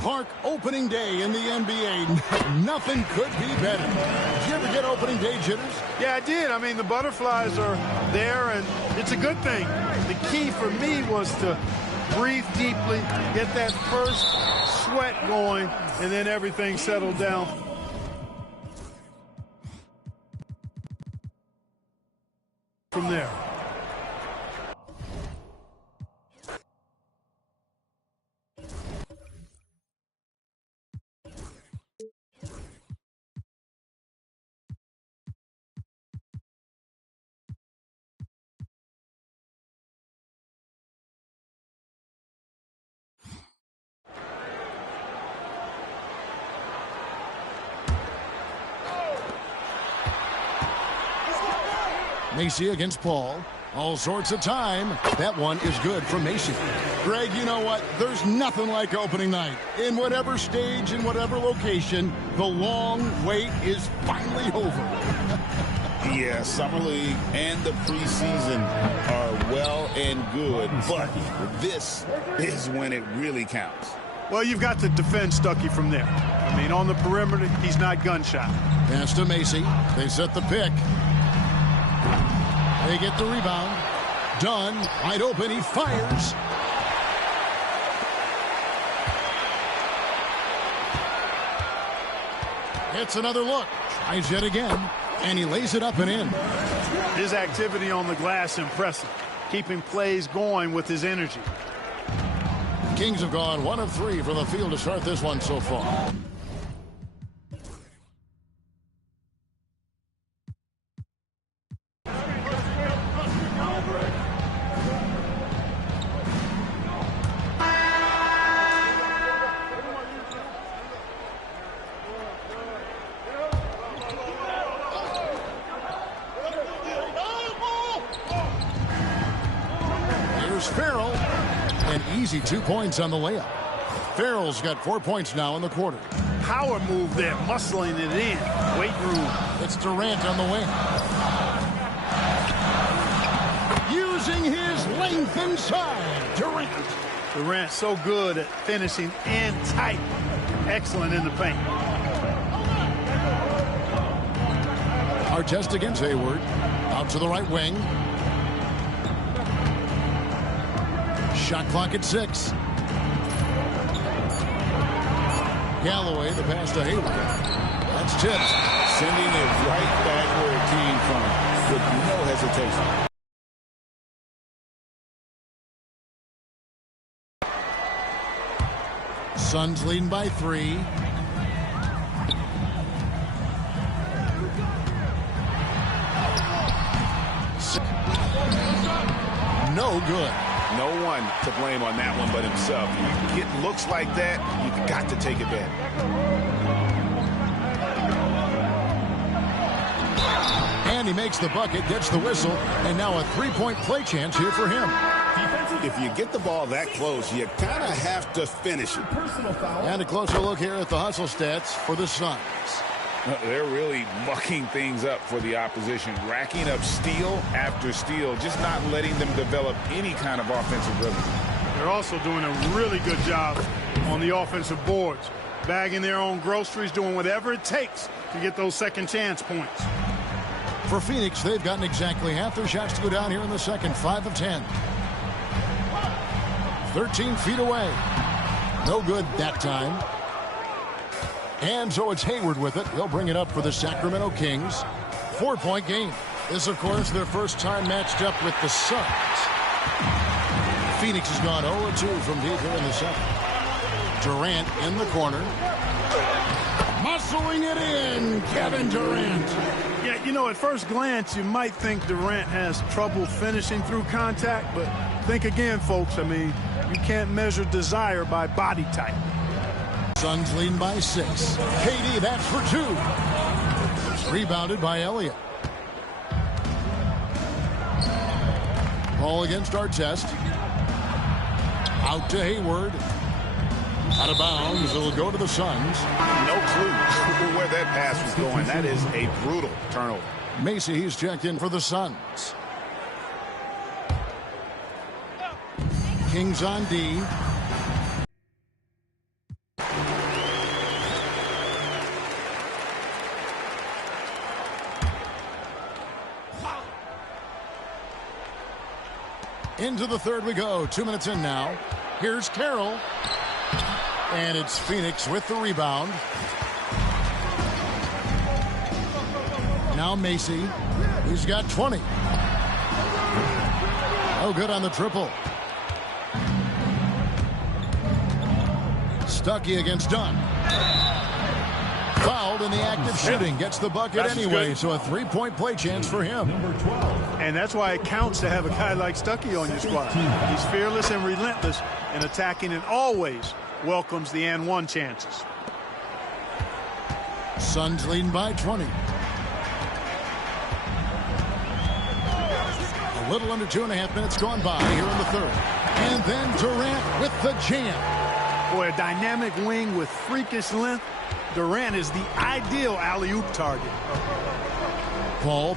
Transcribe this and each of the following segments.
Park opening day in the NBA. Nothing could be better. Did you ever get opening day jitters? Yeah, I did. I mean, the butterflies are there, and it's a good thing. The key for me was to breathe deeply, get that first sweat going, and then everything settled down. From there. Macy against Paul. All sorts of time. That one is good for Macy. Greg, you know what? There's nothing like opening night. In whatever stage, in whatever location, the long wait is finally over. Yeah, Summer League and the preseason are well and good, but this is when it really counts. Well, you've got to defend Stuckey from there. I mean, on the perimeter, he's not gunshot. Pass to Macy. They set the pick. They get the rebound. Dunn, wide open, he fires. Gets another look. Tries yet again. And he lays it up and in. His activity on the glass impressive. Keeping plays going with his energy. Kings have gone 1 of 3 from the field to start this one so far. Farrell, and easy 2 points on the layup. Farrell's got 4 points now in the quarter. Power move there, muscling it in. Weight room. It's Durant on the wing. Using his length inside. Durant so good at finishing in tight. Excellent in the paint. Artest against Hayward. Out to the right wing. Shot clock at 6. Galloway, the pass to Hayward. That's tipped. Sending it right back where it came from with no hesitation. Suns leading by 3. No good. No one to blame on that one but himself. You get looks like that, you've got to take it back. And he makes the bucket, gets the whistle, and now a 3-point play chance here for him. If you get the ball that close, you kind of have to finish it. And a closer look here at the hustle stats for the Suns. They're really mucking things up for the opposition, racking up steal after steal, just not letting them develop any kind of offensive rhythm. They're also doing a really good job on the offensive boards, bagging their own groceries, doing whatever it takes to get those second chance points. For Phoenix, they've gotten exactly half their shots to go down here in the second, 5 of 10. 13 feet away. No good that time. And so it's Hayward with it. He'll bring it up for the Sacramento Kings. 4-point game. This, of course, their first time matched up with the Suns. Phoenix has gone 0-2 from deep here in the second. Durant in the corner. Muscling it in, Kevin Durant. Yeah, you know, at first glance, you might think Durant has trouble finishing through contact, but think again, folks. I mean, you can't measure desire by body type. Suns leading by 6. KD, that's for 2. Rebounded by Elliott. Ball against Artest. Out to Hayward. Out of bounds. It'll go to the Suns. No clue where that pass was going. That is a brutal turnover. Macy, he's checked in for the Suns. Kings on D. Into the third we go. 2 minutes in now. Here's Carroll. And it's Phoenix with the rebound. Now Macy. He's got 20. Oh, good on the triple. Stuckey against Dunn. Fouled in the act of shooting. Gets the bucket anyway, so a three-point play chance for him. Number 12. And that's why it counts to have a guy like Stuckey on your squad. He's fearless and relentless in attacking and always welcomes the and one chances. Suns leading by 20. A little under 2.5 minutes gone by here in the third. And then Durant with the jam. Boy, a dynamic wing with freakish length. Durant is the ideal alley-oop target. Paul.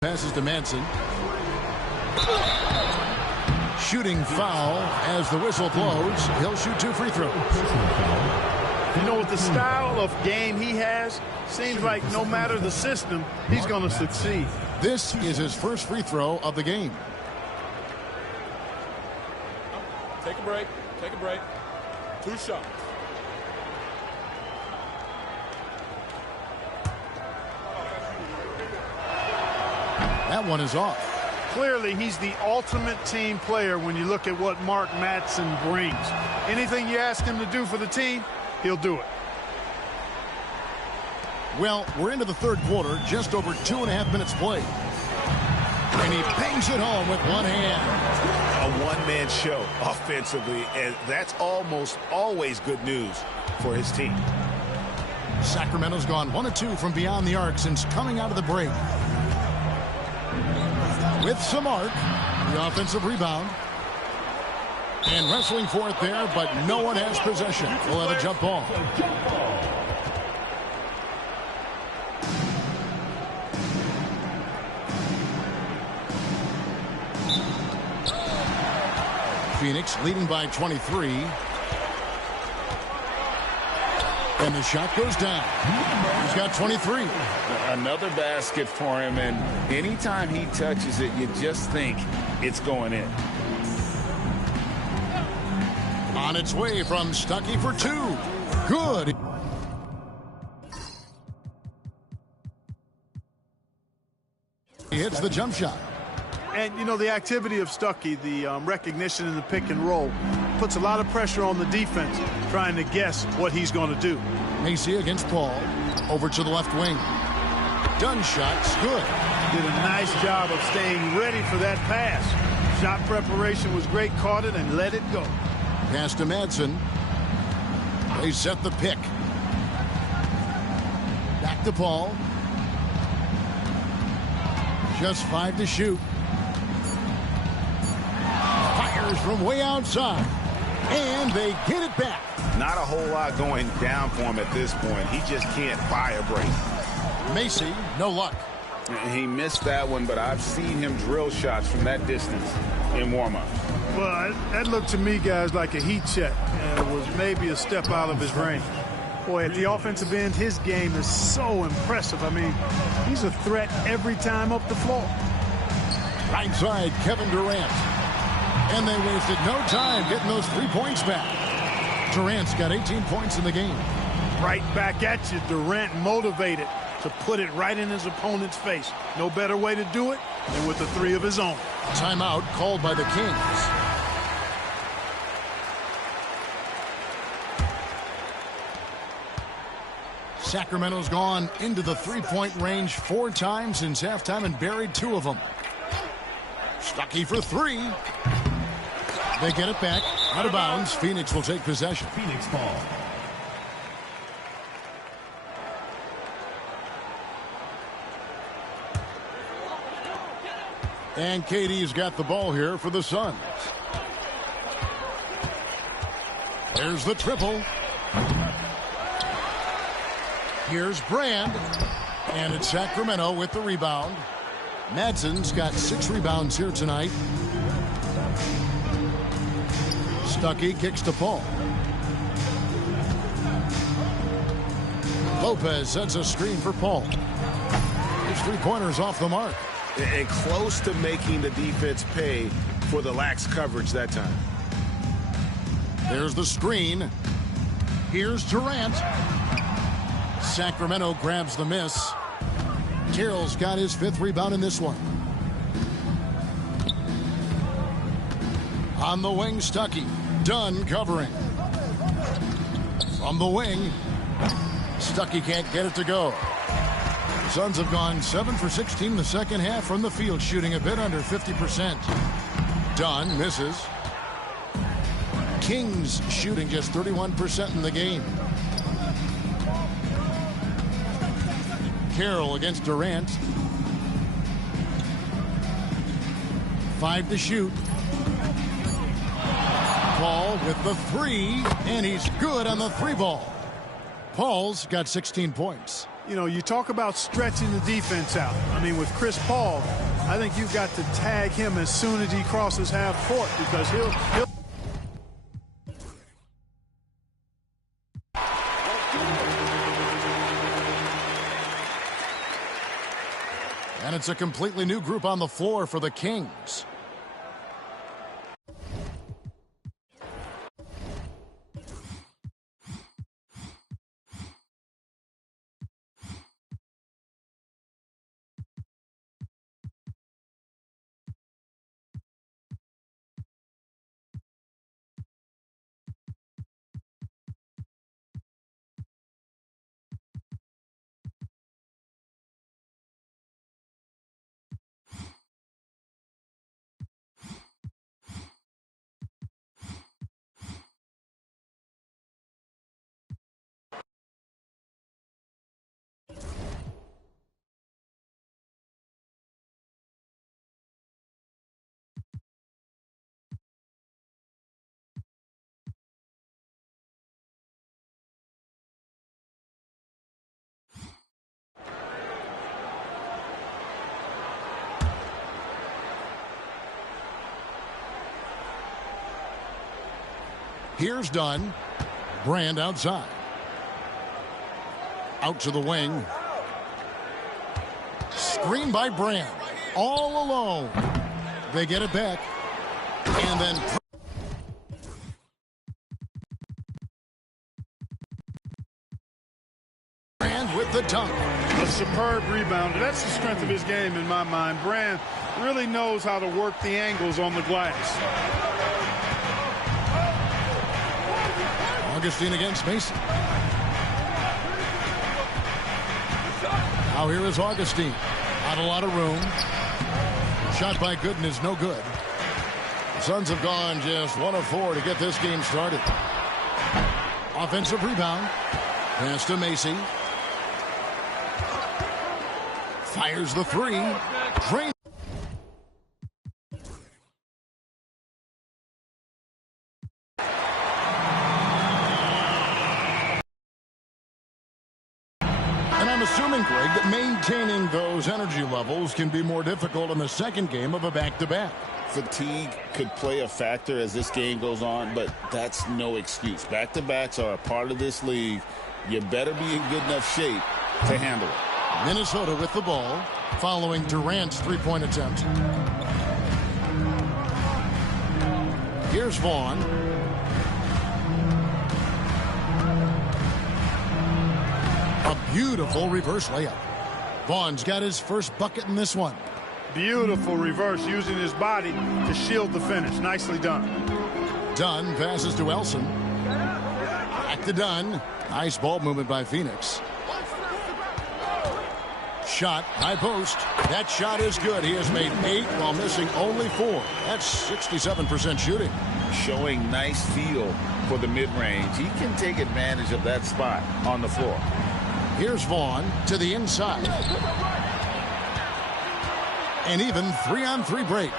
Passes to Manson. Shooting foul as the whistle blows. He'll shoot 2 free throws. You know, with the style of game he has, seems like no matter the system, he's going to succeed. This is his first free throw of the game. Take a break. Take a break. 2 shots. That one is off. Clearly, he's the ultimate team player when you look at what Mark Madsen brings. Anything you ask him to do for the team, he'll do it. Well, we're into the third quarter, just over 2.5 minutes played. And he bangs it home with one hand. A one-man show offensively, and that's almost always good news for his team. Sacramento's gone 1 of 2 from beyond the arc since coming out of the break. With some arc, the offensive rebound. And wrestling for it there, but no one has possession. We'll have a jump ball. Phoenix leading by 23. And the shot goes down. He's got 23. Another basket for him, and anytime he touches it, you just think it's going in. On its way from Stuckey for 2. Good. He hits the jump shot. And, you know, the activity of Stuckey, the recognition in the pick and roll, puts a lot of pressure on the defense trying to guess what he's going to do. Macy against Paul. Over to the left wing. Dunn shot's good. Did a nice job of staying ready for that pass. Shot preparation was great, caught it and let it go. Pass to Madsen. They set the pick. Back to Paul. Just 5 to shoot. Fires from way outside. And they get it back. Not a whole lot going down for him at this point. He just can't fire break. Macy, no luck. He missed that one, but I've seen him drill shots from that distance in warm-up. Well, that looked to me, guys, like a heat check. And it was maybe a step out of his range. Boy, at the offensive end, his game is so impressive. I mean, he's a threat every time up the floor. Right side, Kevin Durant. And they wasted no time getting those 3 points back. Durant's got 18 points in the game. Right back at you, Durant motivated to put it right in his opponent's face. No better way to do it than with the 3 of his own. Timeout called by the Kings. Sacramento's gone into the three-point range 4 times since halftime and buried 2 of them. Stuckey for 3. They get it back. Out of bounds. Phoenix will take possession. Phoenix ball. And KD's got the ball here for the Suns. There's the triple. Here's Brand. And it's Sacramento with the rebound. Madsen's got 6 rebounds here tonight. Stuckey kicks to Paul. Lopez sets a screen for Paul. His 3-pointers off the mark. And close to making the defense pay for the lax coverage that time. There's the screen. Here's Durant. Sacramento grabs the miss. Carroll's got his 5th rebound in this one. On the wing, Stuckey. Dunn covering. From the wing. Stuckey can't get it to go. Suns have gone 7 for 16 the second half from the field, shooting a bit under 50%. Dunn misses. Kings shooting just 31% in the game. Carroll against Durant. 5 to shoot. Paul with the 3, and he's good on the 3-ball. Paul's got 16 points. You know, you talk about stretching the defense out. I mean, with Chris Paul, I think you've got to tag him as soon as he crosses half court because he'll And it's a completely new group on the floor for the Kings. Here's Dunn. Brand outside. Out to the wing. Screen by Brand. All alone. They get it back. And then Brand with the dunk. a superb rebounder. That's the strength of his game in my mind. Brand really knows how to work the angles on the glass. Augustine against Mason. Now here is Augustine. Not a lot of room. Shot by Gooden is no good. The Suns have gone just 1 of 4 to get this game started. Offensive rebound. Pass to Macy. Fires the 3. Drain. Assuming, Greg, that maintaining those energy levels can be more difficult in the second game of a back-to-back. Fatigue could play a factor as this game goes on, but that's no excuse. Back-to-backs are a part of this league. You better be in good enough shape to handle it. Minnesota with the ball following Durant's 3-point attempt. Here's Vaughn. A beautiful reverse layup. Vaughn's got his first bucket in this one. Beautiful reverse using his body to shield the finish. Nicely done. Dunn passes to Elson. Back to Dunn. Nice ball movement by Phoenix. shot, high post. That shot is good. He has made 8 while missing only 4. That's 67% shooting. Showing nice feel for the mid-range. He can take advantage of that spot on the floor. Here's Vaughn to the inside. An even 3-on-3 break.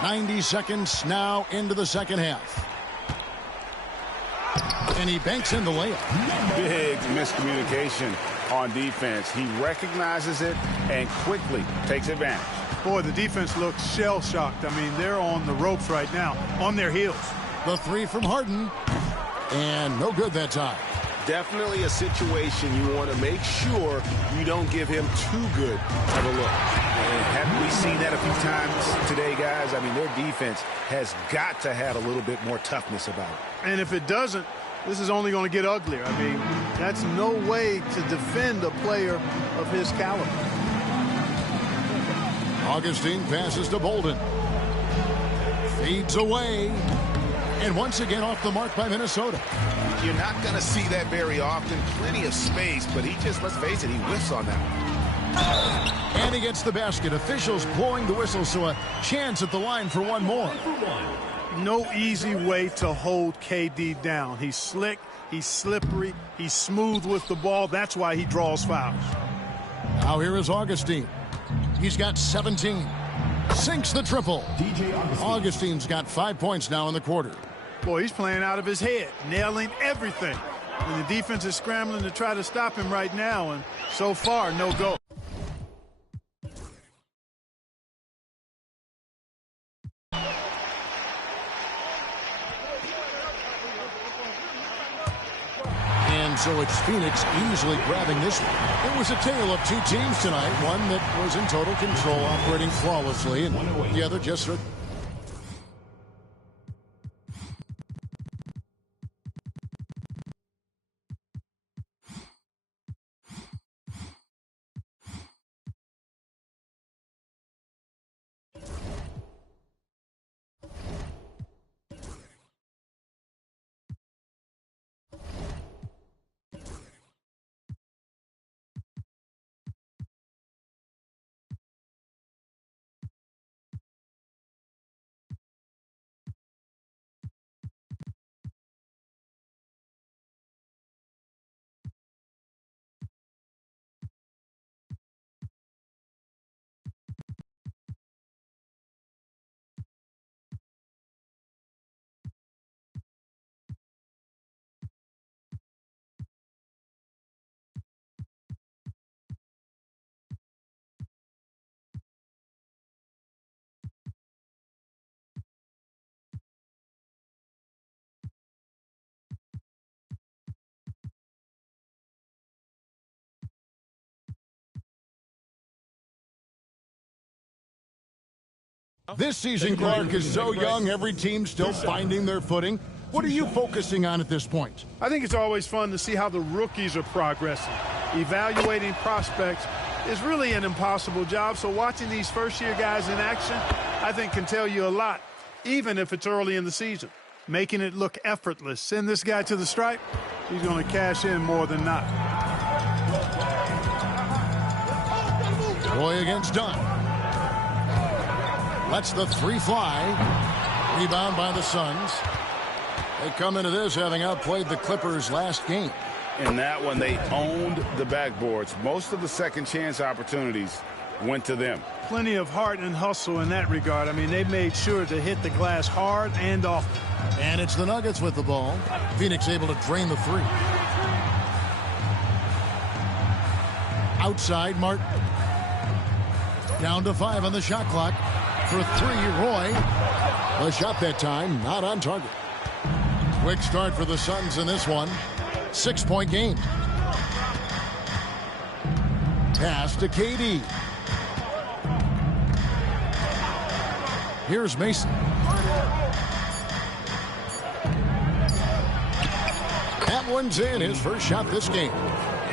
.90 seconds now into the second half. And he banks in the layup. Big miscommunication on defense. He recognizes it and quickly takes advantage. Boy, the defense looks shell-shocked. I mean, they're on the ropes right now, on their heels. The 3 from Harden. And no good that time. Definitely a situation you want to make sure you don't give him too good of a look. And haven't we seen that a few times today, guys? I mean, their defense has got to have a little bit more toughness about it. And if it doesn't, this is only going to get uglier. I mean, that's no way to defend a player of his caliber. Augustine passes to Bolden. Fades away. And once again off the mark by Minnesota. You're not going to see that very often. Plenty of space, but he just, let's face it, he whiffs on that one. And he gets the basket. Officials blowing the whistle, so a chance at the line for one more. No easy way to hold KD down. He's slick, he's slippery, he's smooth with the ball. That's why he draws fouls. Now here is Augustine. He's got 17. Sinks the triple. Augustine's got 5 points now in the quarter. Boy, he's playing out of his head, nailing everything. And the defense is scrambling to try to stop him right now, and so far, no go. And so it's Phoenix easily grabbing this one. It was a tale of 2 teams tonight. One that was in total control, operating flawlessly, and the other just sort of... This season, Clark, is so young, every team still finding their footing. What are you focusing on at this point? I think it's always fun to see how the rookies are progressing. Evaluating prospects is really an impossible job, so watching these first-year guys in action, I think can tell you a lot, even if it's early in the season. Making it look effortless. Send this guy to the stripe, he's going to cash in more than not. Roy against Dunn. Lets the 3 fly. Rebound by the Suns. They come into this having outplayed the Clippers last game. In that one, they owned the backboards. Most of the second chance opportunities went to them. Plenty of heart and hustle in that regard. I mean, they made sure to hit the glass hard and often. And it's the Nuggets with the ball. Phoenix able to drain the 3. Outside, Martin. Down to 5 on the shot clock. For 3, Roy. The shot that time, not on target. Quick start for the Suns in this one. 6-point game. Pass to KD. Here's Mason. That one's in, his first shot this game.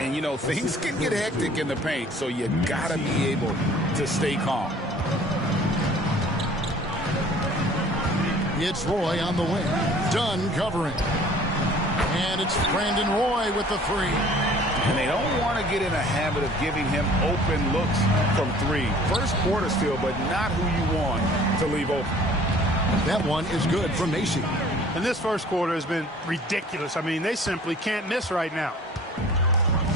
And, you know, things can get hectic in the paint, so you got to be able to stay calm. It's Roy on the wing. Dunn covering. And it's Brandon Roy with the three. And they don't want to get in a habit of giving him open looks from three. First quarter still, but not who you want to leave open. That one is good from Macy. And this first quarter has been ridiculous. I mean, they simply can't miss right now.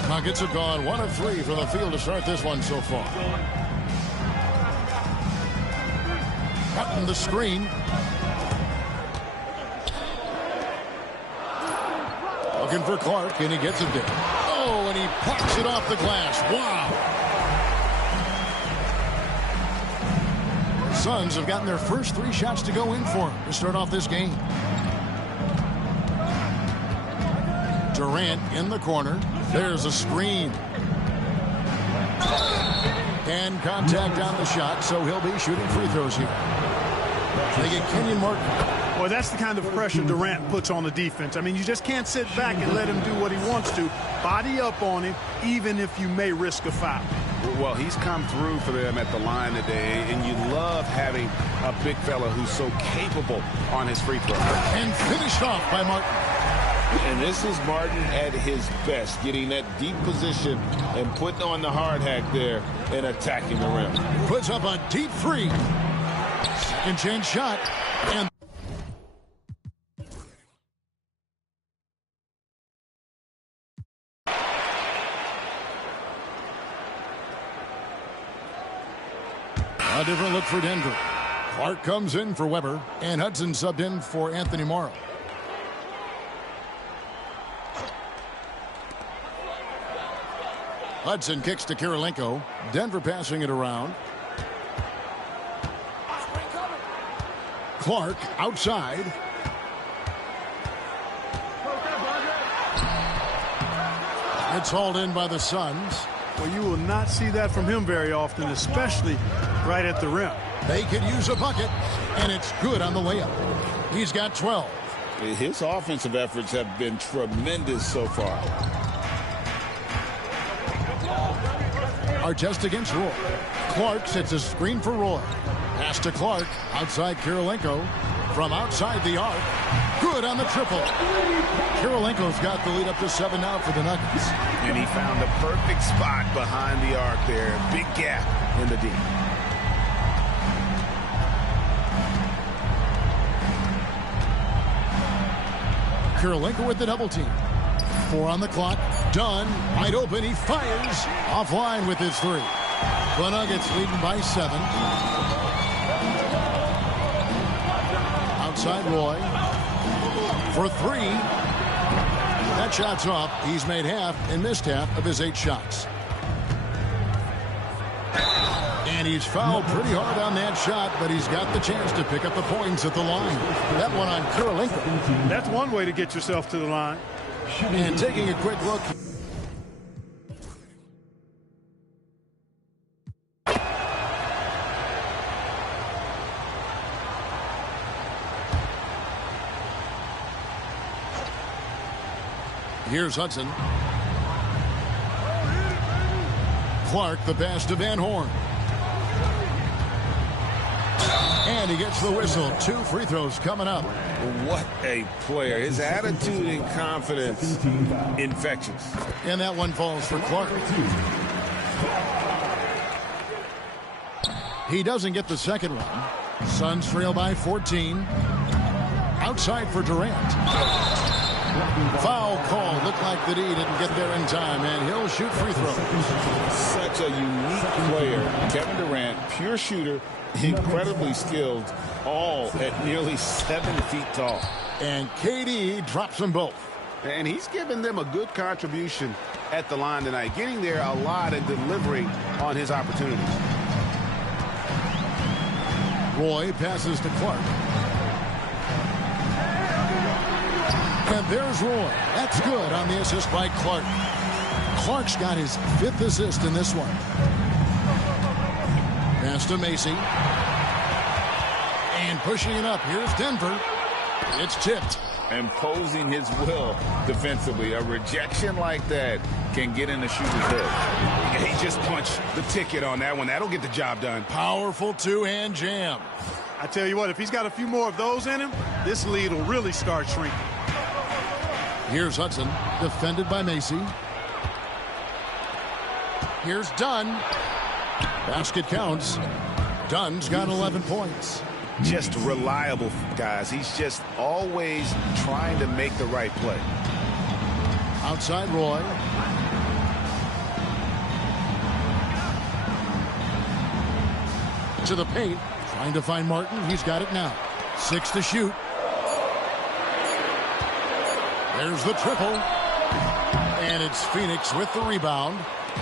Nuggets have gone 1 of 3 from the field to start this one so far. Cutting the screen. Looking for Clark, and he gets it there. Oh, and he pops it off the glass. Wow. Suns have gotten their first 3 shots to go in for him to start off this game. Durant in the corner. There's a screen. And contact on the shot, so he'll be shooting free throws here. They get Kenyon Martin. Well, that's the kind of pressure Durant puts on the defense. I mean, you just can't sit back and let him do what he wants to. Body up on him, even if you may risk a foul. Well, he's come through for them at the line today, and you love having a big fella who's so capable on his free throw. And finished off by Martin. And this is Martin at his best, getting that deep position and putting on the hard hack there and attacking the rim. Puts up a deep three. Second chance shot. And a different look for Denver. Clark comes in for Weber, and Hudson subbed in for Anthony Morrow. Hudson kicks to Kirilenko. Denver passing it around. Clark outside. It's hauled in by the Suns. Well, you will not see that from him very often, especially right at the rim. They could use a bucket, and it's good on the layup. He's got 12. His offensive efforts have been tremendous so far. Artest against Roy. Clark sets a screen for Roy. Pass to Clark. Outside Kirilenko. From outside the arc. Good on the triple. Kirilenko's got the lead up to 7 now for the Nuggets. And he found the perfect spot behind the arc there. Big gap in the D. Kirilenko with the double team. 4 on the clock. Dunn. Wide open. He fires. Offline with his 3. The Nuggets leading by 7. Outside Roy. For 3. That shot's off. He's made half and missed half of his 8 shots. And he's fouled pretty hard on that shot, but he's got the chance to pick up the points at the line. That one on Kirilenko. That's one way to get yourself to the line. And taking a quick look. Here's Hudson. Clark, the pass to Van Horn. And he gets the whistle. 2 free throws coming up. What a player. His attitude and confidence, infectious. And that one falls for Clark. He doesn't get the second one. Suns trail by 14. Outside for Durant. Foul call. Looked like the D didn't get there in time, and he'll shoot free throws. Such a unique player. Kevin Durant, pure shooter, incredibly skilled, all at nearly 7 feet tall. And KD drops them both. And he's given them a good contribution at the line tonight, getting there a lot and delivering on his opportunities. Roy passes to Clark. And there's Roy. That's good on the assist by Clark. Clark's got his 5th assist in this one. Pass to Macy. And pushing it up. Here's Denver. It's tipped. imposing his will defensively. A rejection like that can get in the shooter's head. He just punched the ticket on that one. That'll get the job done. Powerful two-hand jam. I tell you what, if he's got a few more of those in him, this lead will really start shrinking. Here's Hudson, defended by Macy. Here's Dunn. Basket counts. Dunn's got 11 points. Just reliable, guys. He's just always trying to make the right play. Outside Roy. To the paint. Trying to find Martin. He's got it now. 6 to shoot. There's the triple. And it's Phoenix with the rebound.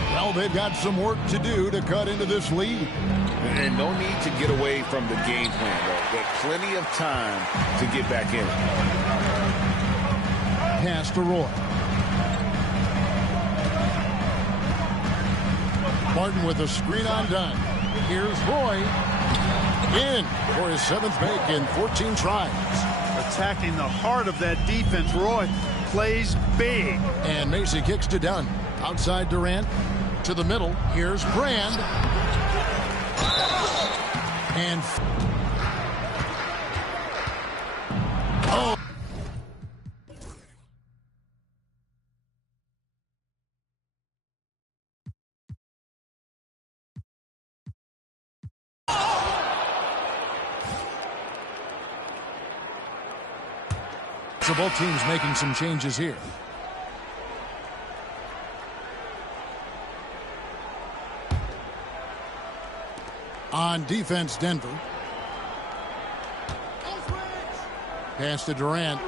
Well, they've got some work to do to cut into this lead. And no need to get away from the game plan, though. But plenty of time to get back in. Pass to Roy. Martin with a screen on Dunn. Here's Roy. In for his 7th make in 14 tries. Attacking the heart of that defense, Roy plays big. And Macy kicks to Dunn. Outside Durant. To the middle. Here's Brand. And oh. So both teams making some changes here. On defense, Denver. Pass to Durant.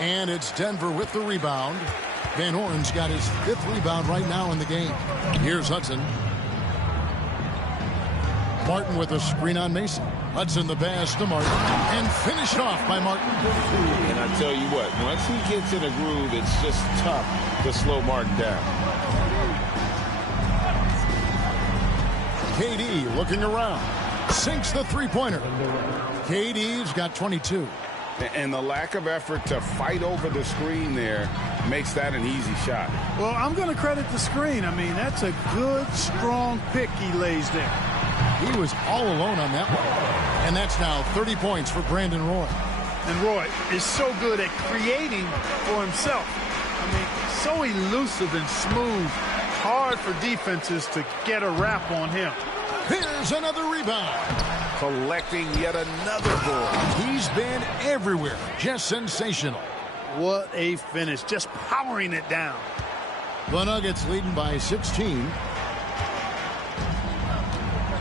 And it's Denver with the rebound. Van Horn's got his 5th rebound right now in the game. Here's Hudson. Martin with a screen on Mason. Hudson the pass to Martin. And finished off by Martin. And I tell you what, once he gets in a groove, it's just tough to slow Martin down. KD looking around. Sinks the three-pointer. KD's got 22. And the lack of effort to fight over the screen there makes that an easy shot. Well, I'm going to credit the screen. I mean, that's a good, strong pick he lays there. He was all alone on that one. And that's now 30 points for Brandon Roy. And Roy is so good at creating for himself. I mean, so elusive and smooth. Hard for defenses to get a wrap on him. Here's another rebound. Collecting yet another board. He's been everywhere. Just sensational. What a finish. Just powering it down. The Nuggets leading by 16.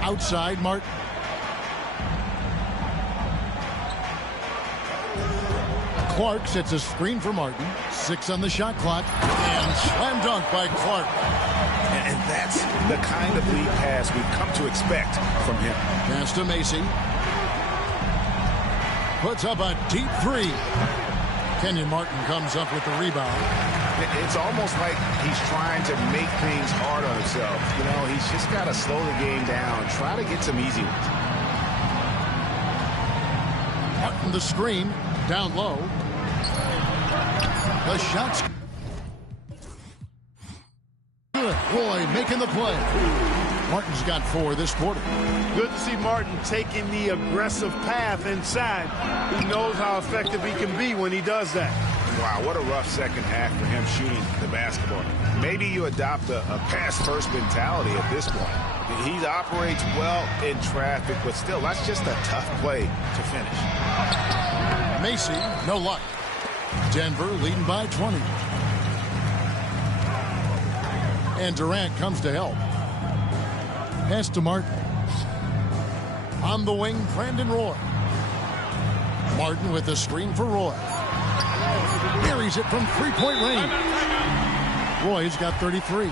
Outside Martin. Clark sets a screen for Martin. 6 on the shot clock. And slam dunk by Clark. And that's the kind of lead pass we've come to expect from him. Pass to Macy. Puts up a deep 3. Kenyon Martin comes up with the rebound. It's almost like he's trying to make things hard on himself. You know, he's just got to slow the game down. Try to get some easy ones. Martin the screen. Down low. The shots. Good. Roy making the play. Martin's got 4 this quarter. Good to see Martin taking the aggressive path inside. He knows how effective he can be when he does that. Wow, what a rough second half for him shooting the basketball. Maybe you adopt a pass-first mentality at this point. He operates well in traffic, but still, that's just a tough play to finish. Macy, no luck. Denver leading by 20. And Durant comes to help. Pass to Martin. On the wing, Brandon Roy. Martin with the screen for Roy. Buries it from 3-point range. Roy's got 33.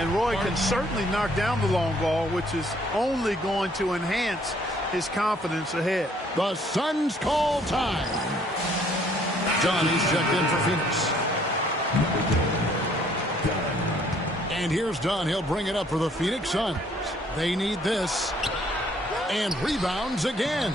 And Roy can certainly knock down the long ball, which is only going to enhance his confidence ahead. The Suns call time. Johnny's checked in for Phoenix. And here's Dunn. He'll bring it up for the Phoenix Suns. They need this. And rebounds again.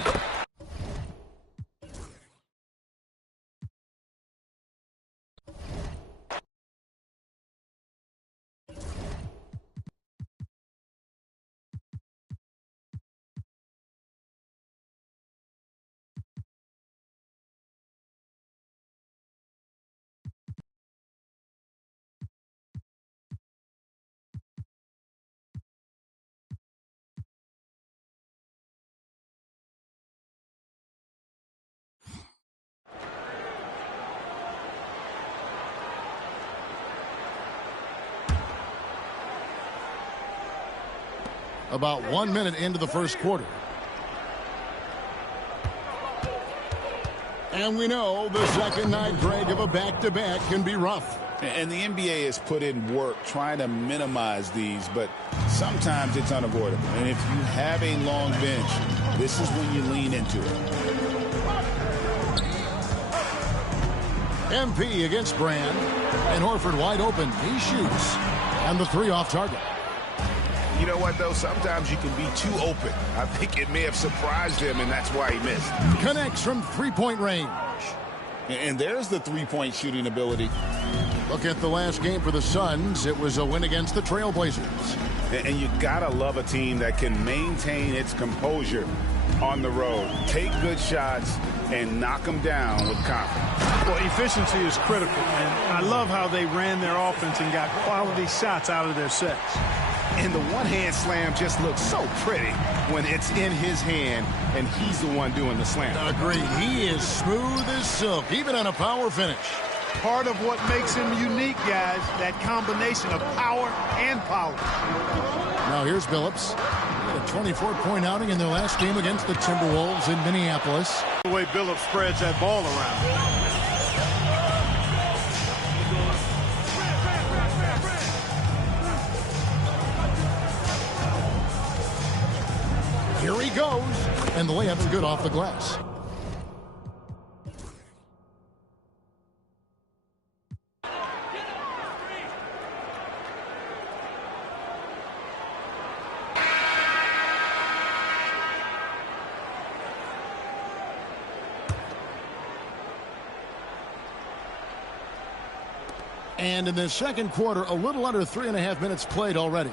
about 1 minute into the first quarter. And we know the second night, Greg, of a back-to-back can be rough. And the NBA has put in work trying to minimize these, but sometimes it's unavoidable. And if you have a long bench, this is when you lean into it. MP against Brand. And Horford wide open. He shoots. And the three off target. You know what, though? Sometimes you can be too open. I think it may have surprised him, and that's why he missed. Connects from three-point range. And there's the three-point shooting ability. Look at the last game for the Suns. It was a win against the Trailblazers. And you gotta love a team that can maintain its composure on the road. Take good shots and knock them down with confidence. Well, efficiency is critical, and I love how they ran their offense and got quality shots out of their sets. And the one-hand slam just looks so pretty when it's in his hand and he's the one doing the slam. Agreed. He is smooth as silk, even on a power finish. Part of what makes him unique, guys, that combination of power and polish. Now here's Billups. A 24-point outing in their last game against the Timberwolves in Minneapolis. The way Billups spreads that ball around. Here he goes. And the layup's good off the glass. And in the second quarter, a little under 3.5 minutes played already.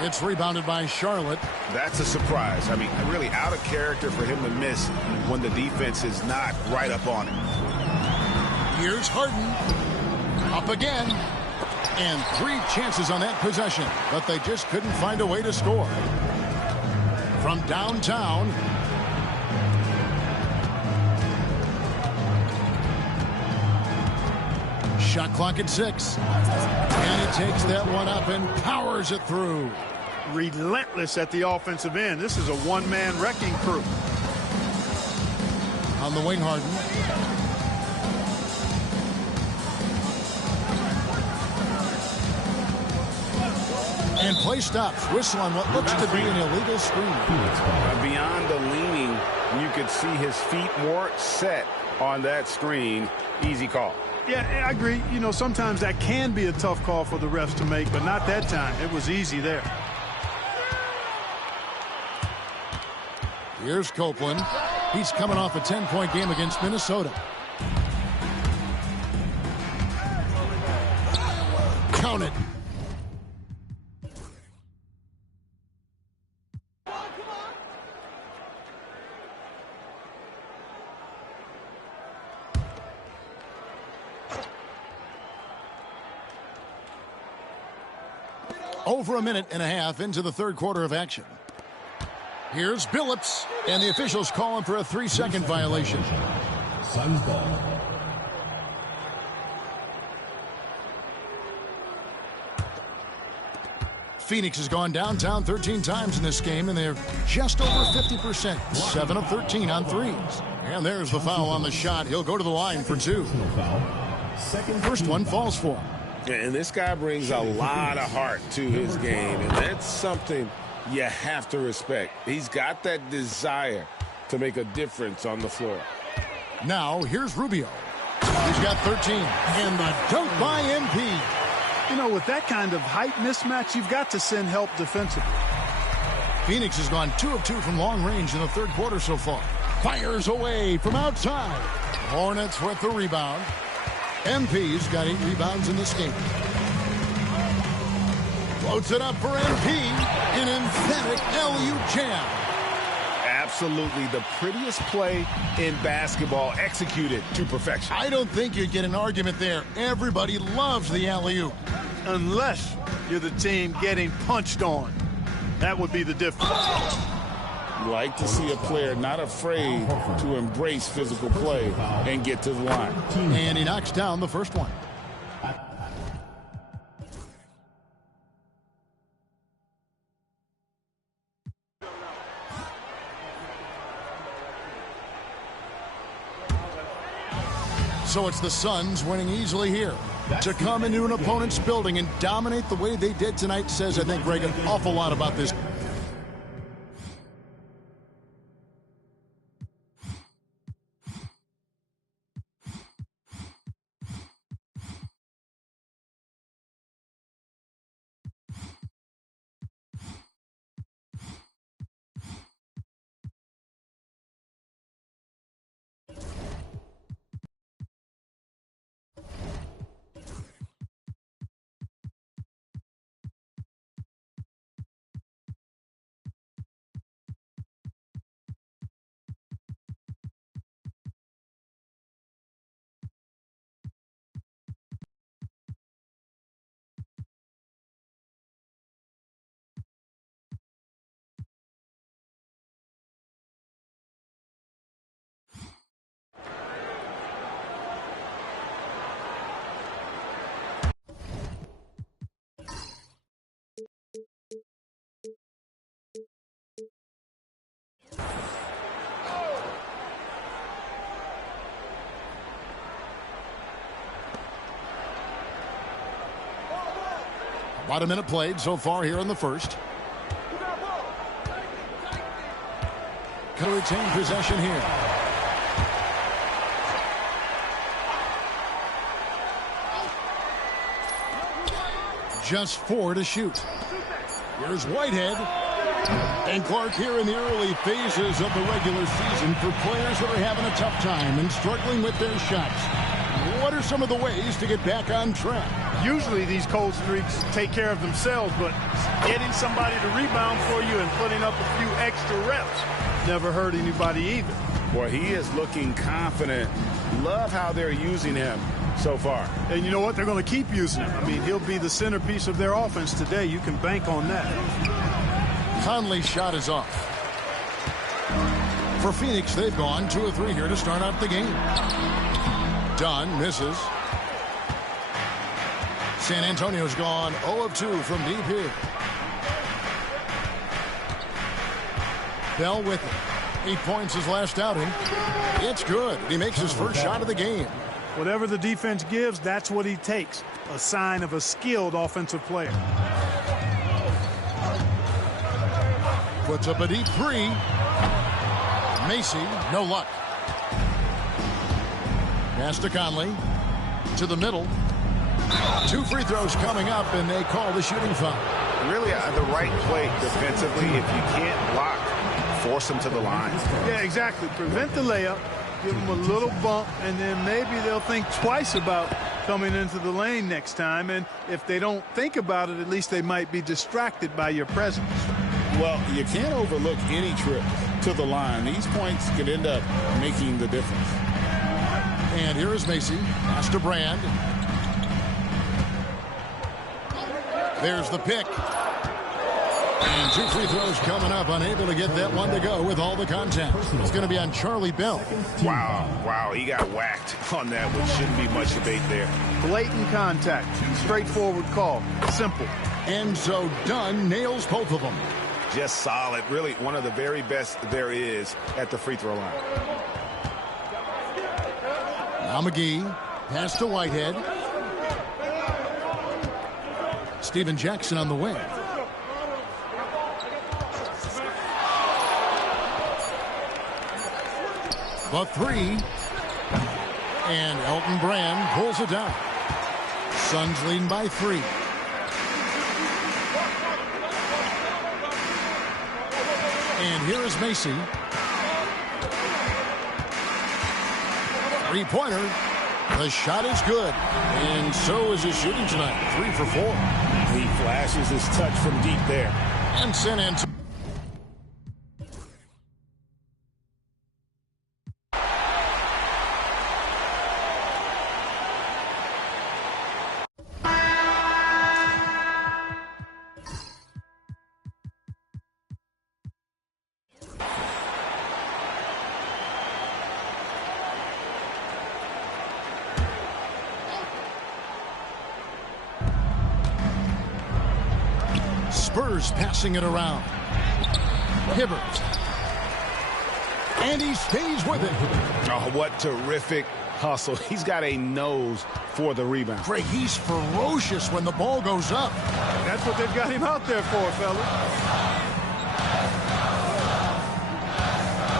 It's rebounded by Charlotte. That's a surprise. I mean, really out of character for him to miss when the defense is not right up on him. Here's Harden. Up again. And 3 chances on that possession, but they just couldn't find a way to score. From downtown. Shot clock at 6. And he takes that one up and powers it through. Relentless at the offensive end. This is a one-man wrecking crew. On the wing, Harden. And play stops. Whistle on what looks to be an illegal screen. Beyond the leaning, you could see his feet more set on that screen. Easy call. Yeah, I agree. You know, sometimes that can be a tough call for the refs to make, but not that time. It was easy there. Here's Copeland. He's coming off a 10-point game against Minnesota. Count it. Over 1.5 minutes into the third quarter of action. Here's Billups, and the officials call him for a 3-second violation. Suns ball. Phoenix has gone downtown 13 times in this game, and they're just over 50%. 7 of 13 on threes. And there's the foul on the shot. He'll go to the line for 2. First one falls for him. And this guy brings a lot of heart to his game, and that's something you have to respect. He's got that desire to make a difference on the floor. Now, here's Rubio. He's got 13. And the dunk by MP. You know, with that kind of height mismatch, you've got to send help defensively. Phoenix has gone 2 of 2 from long range in the third quarter so far. Fires away from outside. Hornets with the rebound. MP's got 8 rebounds in this game. Floats it up for MP. An emphatic LU jam. Absolutely the prettiest play in basketball, executed to perfection. I don't think you'd get an argument there. Everybody loves the alley-oop. Unless you're the team getting punched on. That would be the difference. Like to see a player not afraid to embrace physical play and get to the line. And he knocks down the first one. So it's the Suns winning easily here. To come into an opponent's building and dominate the way they did tonight says, I think, Greg, an awful lot about this. About a minute played so far here in the first. Can retain possession here. Just 4 to shoot. Here's Whitehead. And Clark here in the early phases of the regular season for players that are having a tough time and struggling with their shots. What are some of the ways to get back on track? Usually these cold streaks take care of themselves, but getting somebody to rebound for you and putting up a few extra reps never hurt anybody either. Well, he is looking confident. Love how they're using him so far. And you know what? They're going to keep using him. I mean, he'll be the centerpiece of their offense today. You can bank on that. Conley's shot is off. For Phoenix, they've gone 2 of 3 here to start out the game. Dunn misses. San Antonio's gone 0 of 2 from deep here. Bell with it. 8 points his last outing. It's good. He makes his first shot of the game. Whatever the defense gives, that's what he takes. A sign of a skilled offensive player. Puts up a deep 3. Macy, no luck. Pass to Conley. To the middle. 2 free throws coming up, and they call the shooting foul. Really the right play defensively. If you can't block, force them to the line. Yeah, exactly. Prevent the layup. Give them a little bump, and then maybe they'll think twice about coming into the lane next time. And if they don't think about it, at least they might be distracted by your presence. Well, you can't overlook any trip to the line. These points could end up making the difference. And here is Macy. Pass to Brand. There's the pick. And 2 free throws coming up. Unable to get that one to go with all the contact. It's going to be on Charlie Bell. Wow, he got whacked on that, which shouldn't be much debate there. Blatant contact. Straightforward call. Simple. And so Dunn nails both of them. Just solid. Really one of the very best there is at the free throw line. Now McGee. Pass to Whitehead. Steven Jackson on the wing. The 3. And Elton Brand pulls it down. Suns leading by 3. And here is Macy. 3-pointer. The shot is good. And so is his shooting tonight. 3 for 4. He flashes his touch from deep there. And San Antonio. Spurs passing it around. Hibbert. And he stays with it. Oh, what terrific hustle. He's got a nose for the rebound. Craig, he's ferocious when the ball goes up. That's what they've got him out there for, fellas.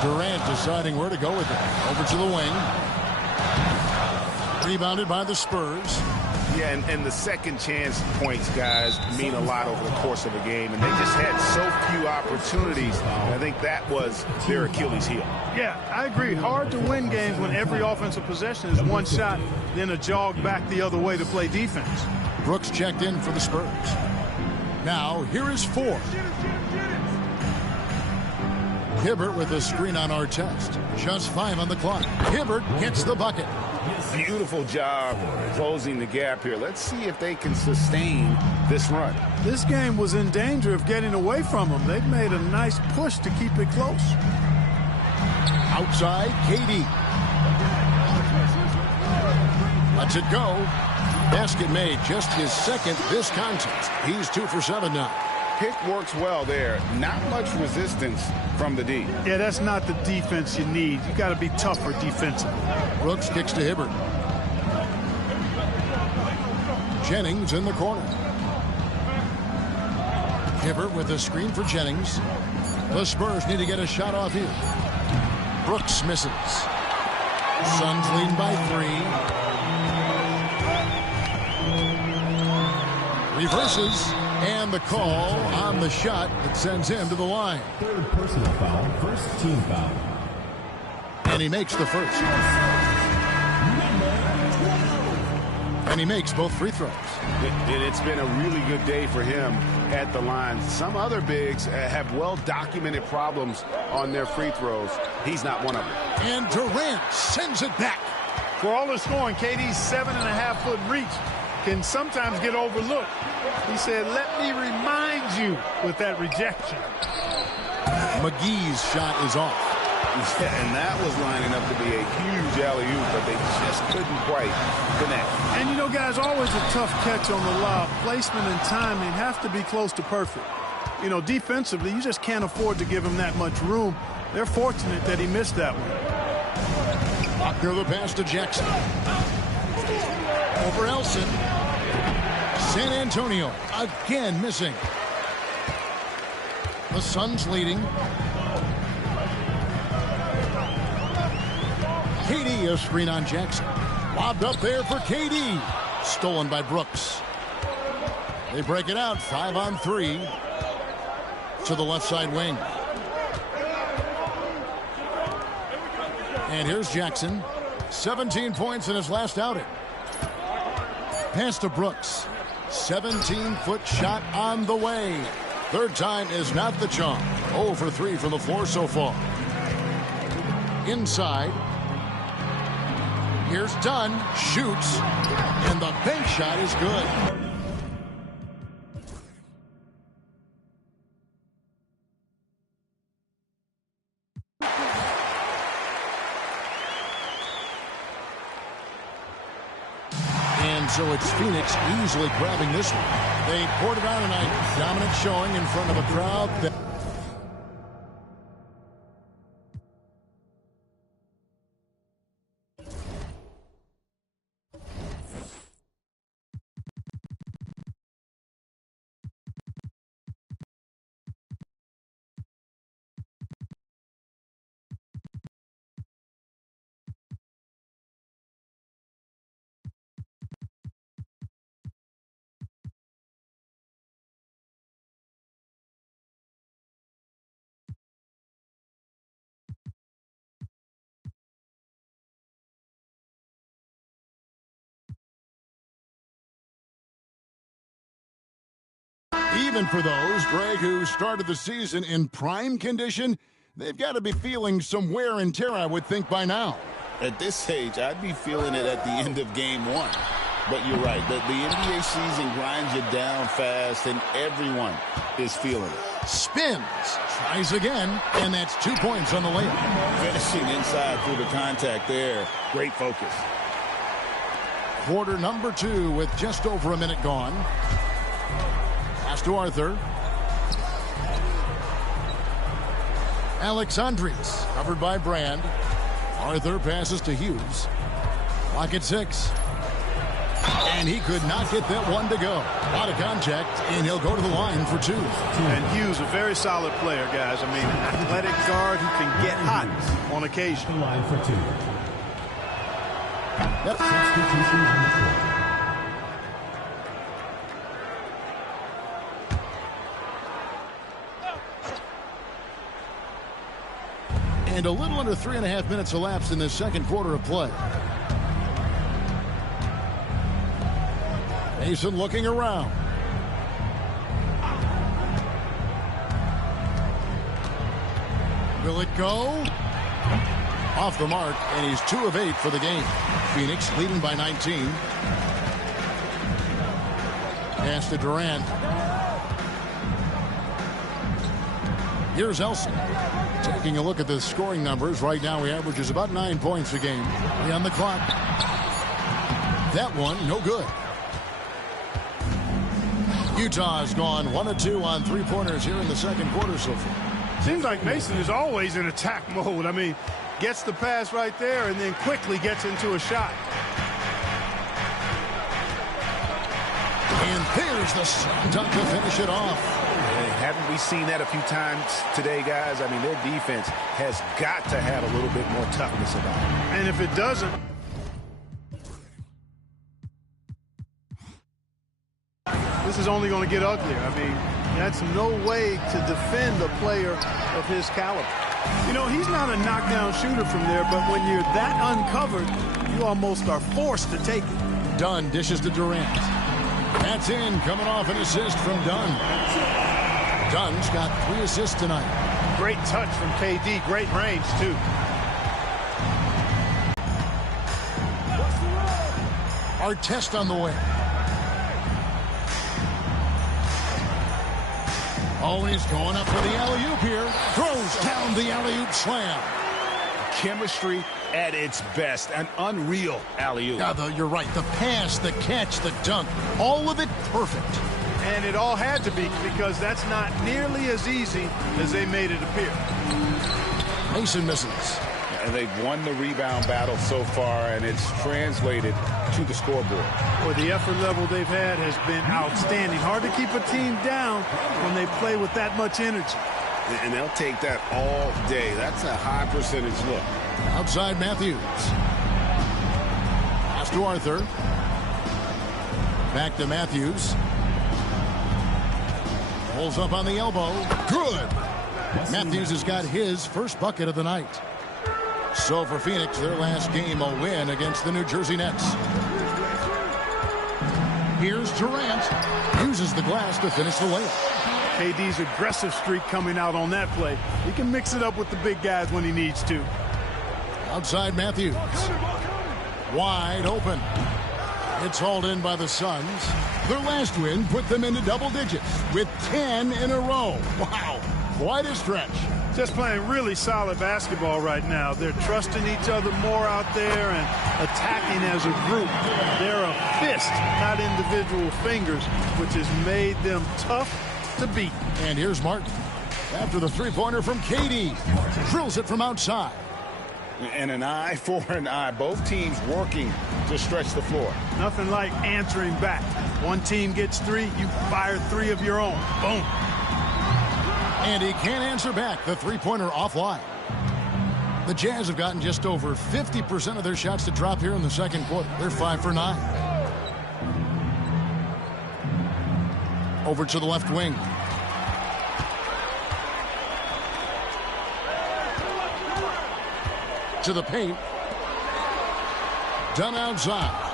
Durant deciding where to go with it. Over to the wing. Rebounded by the Spurs. Yeah, and the second chance points, guys, mean a lot over the course of a game, and they just had so few opportunities. I think that was their Achilles heel. Yeah, I agree. Hard to win games when every offensive possession is one shot, then a jog back the other way to play defense. Brooks checked in for the Spurs. Now, here is 4. Hibbert with a screen on Artest. Just 5 on the clock. Hibbert gets the bucket. Beautiful job closing the gap here. Let's see if they can sustain this run. This game was in danger of getting away from them. They've made a nice push to keep it close. Outside, KD. Lets it go. Basket made, just his second this contest. He's 2 for 7 now. Pick works well there. Not much resistance from the D. Yeah, that's not the defense you need. You got to be tougher defensively. Brooks kicks to Hibbert. Jennings in the corner. Hibbert with a screen for Jennings. The Spurs need to get a shot off here. Brooks misses. Suns lead by 3. Reverses. And the call on the shot that sends him to the line. Third personal foul, first team foul. And he makes the first. And he makes both free throws. It's been a really good day for him at the line. Some other bigs have well-documented problems on their free throws. He's not one of them. And Durant sends it back. For all the scoring, KD's 7.5-foot reach can sometimes get overlooked. He said, let me remind you with that rejection. McGee's shot is off. Yeah, and that was lining up to be a huge alley-oop, but they just couldn't quite connect. And, you know, guys, always a tough catch on the lob. Placement and timing have to be close to perfect. You know, defensively, you just can't afford to give him that much room. They're fortunate that he missed that one. Buckner the pass to Jackson. Over Elson. San Antonio again missing. The Suns leading. KD a screen on Jackson. Lobbed up there for KD. Stolen by Brooks. They break it out 5 on 3 to the left side wing. And here's Jackson. 17 points in his last outing. Pass to Brooks. 17-foot shot on the way. Third time is not the charm. 0 for 3 from the floor so far. Inside. Here's Dunn. Shoots. And the bank shot is good. So it's Phoenix easily grabbing this one. They poured it on tonight. Dominant showing in front of a crowd that... Even for those, Greg, who started the season in prime condition, they've got to be feeling some wear and tear, I would think, by now. At this stage, I'd be feeling it at the end of game 1. But you're right. The NBA season grinds you down fast, and everyone is feeling it. Spins. Tries again, and that's 2 points on the layup. Finishing inside through the contact there. Great focus. Quarter number 2 with just over a minute gone. Pass to Arthur. Alexandris covered by Brand. Arthur passes to Hughes. Clock at 6. And he could not get that one to go. A lot of contact, and he'll go to the line for 2. And Hughes, a very solid player, guys. I mean, an athletic guard who can get hot on occasion. Line for 2. Yep. Substitution on the court. And a little under 3.5 minutes elapsed in this second quarter of play. Mason looking around. Will it go? Off the mark, and he's 2 of 8 for the game. Phoenix leading by 19. Pass to Durant. Here's Elson. Taking a look at the scoring numbers. Right now he averages about 9 points a game. On the clock. That one, no good. Utah's gone 1 of 2 on 3-pointers here in the second quarter so far. Seems like Mason is always in attack mode. I mean, gets the pass right there and then quickly gets into a shot. And there's the slam dunk to finish it off. Haven't we seen that a few times today, guys? I mean, their defense has got to have a little bit more toughness about it. And if it doesn't, this is only going to get uglier. I mean, that's no way to defend a player of his caliber. You know, he's not a knockdown shooter from there, but when you're that uncovered, you almost are forced to take it. Dunn dishes to Durant. That's in, coming off an assist from Dunn. Dunn's got 3 assists tonight. Great touch from KD. Great range, too. Artest on the way. Oh, he's going up for the alley-oop here. Throws down the alley-oop slam. Chemistry at its best. An unreal alley-oop. Yeah, you're right. The pass, the catch, the dunk, all of it perfect. And it all had to be, because that's not nearly as easy as they made it appear. Mason misses. And they've won the rebound battle so far, and it's translated to the scoreboard. Well, the effort level they've had has been outstanding. Hard to keep a team down when they play with that much energy. And they'll take that all day. That's a high percentage look. Outside Matthews. Pass to Arthur. Back to Matthews. Pulls up on the elbow. Good. Matthews has got his first bucket of the night. So for Phoenix, their last game a win against the New Jersey Nets. Here's Durant. Uses the glass to finish the layup. KD's aggressive streak coming out on that play. He can mix it up with the big guys when he needs to. Outside Matthews. Wide open. It's hauled in by the Suns. Their last win put them into double digits with 10 in a row. Wow, quite a stretch. Just playing really solid basketball right now. They're trusting each other more out there and attacking as a group. They're a fist, not individual fingers, which has made them tough to beat. And here's Martin. After the three-pointer from KD. Drills it from outside. And an eye for an eye. Both teams working to stretch the floor. Nothing like answering back. One team gets 3, you fire 3 of your own. Boom. And he can't answer back. The three-pointer offline. The Jazz have gotten just over 50% of their shots to drop here in the second quarter. They're 5 for 9. Over to the left wing. To the paint. Done outside.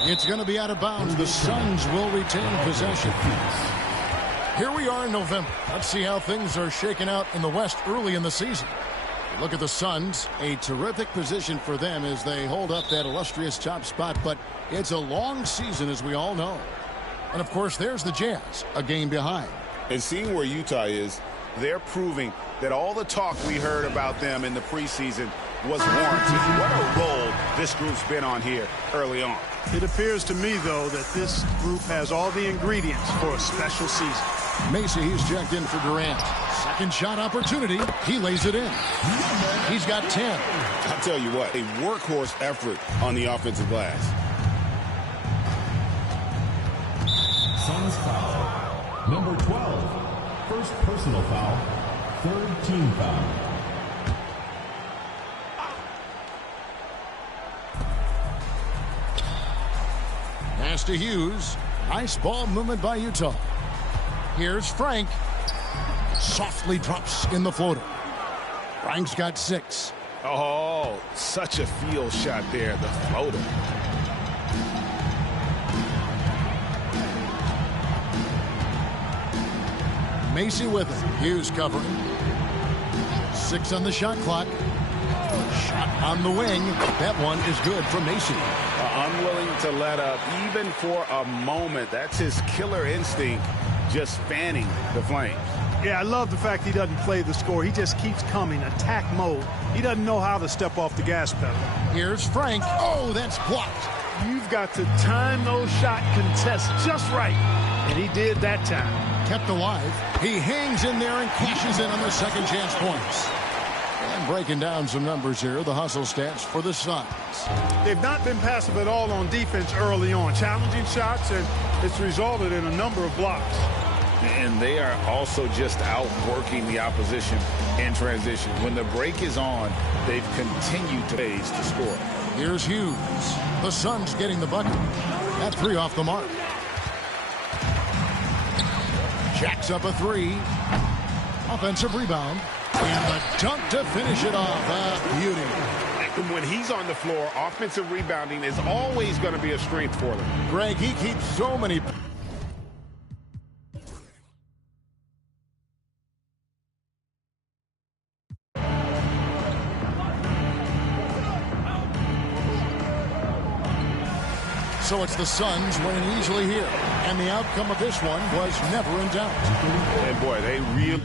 It's going to be out of bounds. The Suns will retain possession. Here we are in November. Let's see how things are shaking out in the West early in the season. Look at the Suns. A terrific position for them as they hold up that illustrious top spot. But it's a long season, as we all know. And, of course, there's the Jazz, a game behind. And seeing where Utah is, they're proving that all the talk we heard about them in the preseason was warranted. What a role this group's been on here early on. It appears to me, though, that this group has all the ingredients for a special season. Macy, he's checked in for Durant. Second shot opportunity. He lays it in. He's got 10. I'll tell you what, a workhorse effort on the offensive glass. Suns foul. Number 12. First personal foul. Third team foul. Pass to Hughes. Nice ball movement by Utah. Here's Frank. Softly drops in the floater. Frank's got 6. Oh, such a field shot there, the floater. Macy with it. Hughes covering. 6 on the shot clock. Shot on the wing. That one is good for Macy. Unwilling to let up even for a moment. That's his killer instinct, just fanning the flames. Yeah, I love the fact he doesn't play the score. He just keeps coming, attack mode. He doesn't know how to step off the gas pedal. Here's Frank. Oh, that's blocked. You've got to time those shot contests just right. And he did that time. Kept alive. He hangs in there and cashes in on their second chance points. And breaking down some numbers here, the hustle stats for the Suns. They've not been passive at all on defense early on. Challenging shots, and it's resulted in a number of blocks. And they are also just outworking the opposition in transition. When the break is on, they've continued to phase to score. Here's Hughes. The Suns getting the bucket. That 3 off the mark. Jacks up a 3. Offensive rebound. And the dunk to finish it off. A beauty. When he's on the floor, offensive rebounding is always going to be a strength for them. Greg, he keeps so many... So it's the Suns winning easily here. And the outcome of this one was never in doubt. And boy, they really...